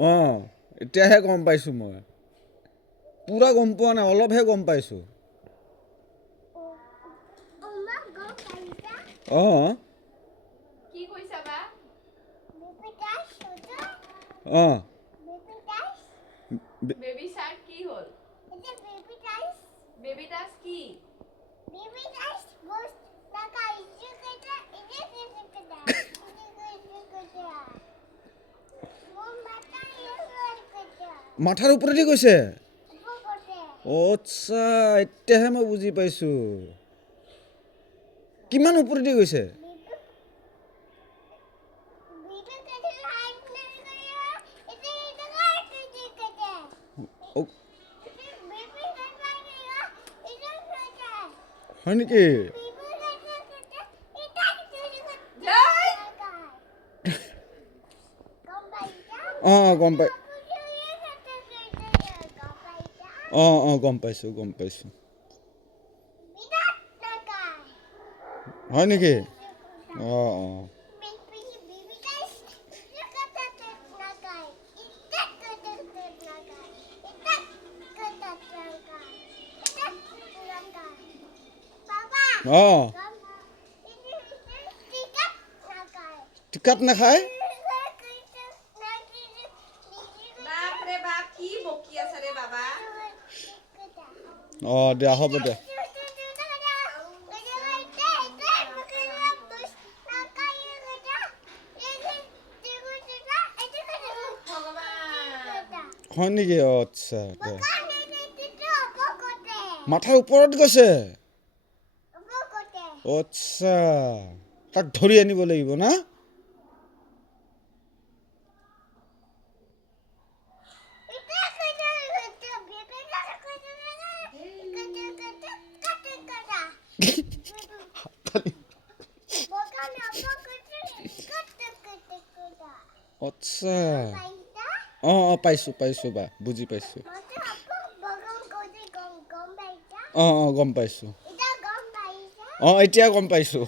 অঁ এতিয়াহে গম পাইছোঁ মই পুৰা গম পোৱা নাই অলপহে গম পাইছোঁ অঁ অঁ বেবি শাৰ্ক কি হল বেবি টাস কি মাথাৰ ওপৰেদি গৈছে আচ্ছা এতিয়াহে মই বুজি পাইছোঁ কিমান ওপৰেদি গৈছে হয় নেকি অঁ গম পাই অঁ গম পাইছোঁ হয় নেকি অঁ অঁ টিকাত নাখায় বাপ রে বাপ কি বকি আছে রে বাবা অঁ দিয়া হ'ব দিয়া হয় নেকি আচ্ছা মাথাৰ ওপৰত গৈছে আচ্ছা তাক ধৰি আনিব লাগিব না আচ্ছা অঁ পাইছোঁ বা বুজি পাইছোঁ অঁ গম পাইছোঁ অঁ এতিয়া গম পাইছোঁ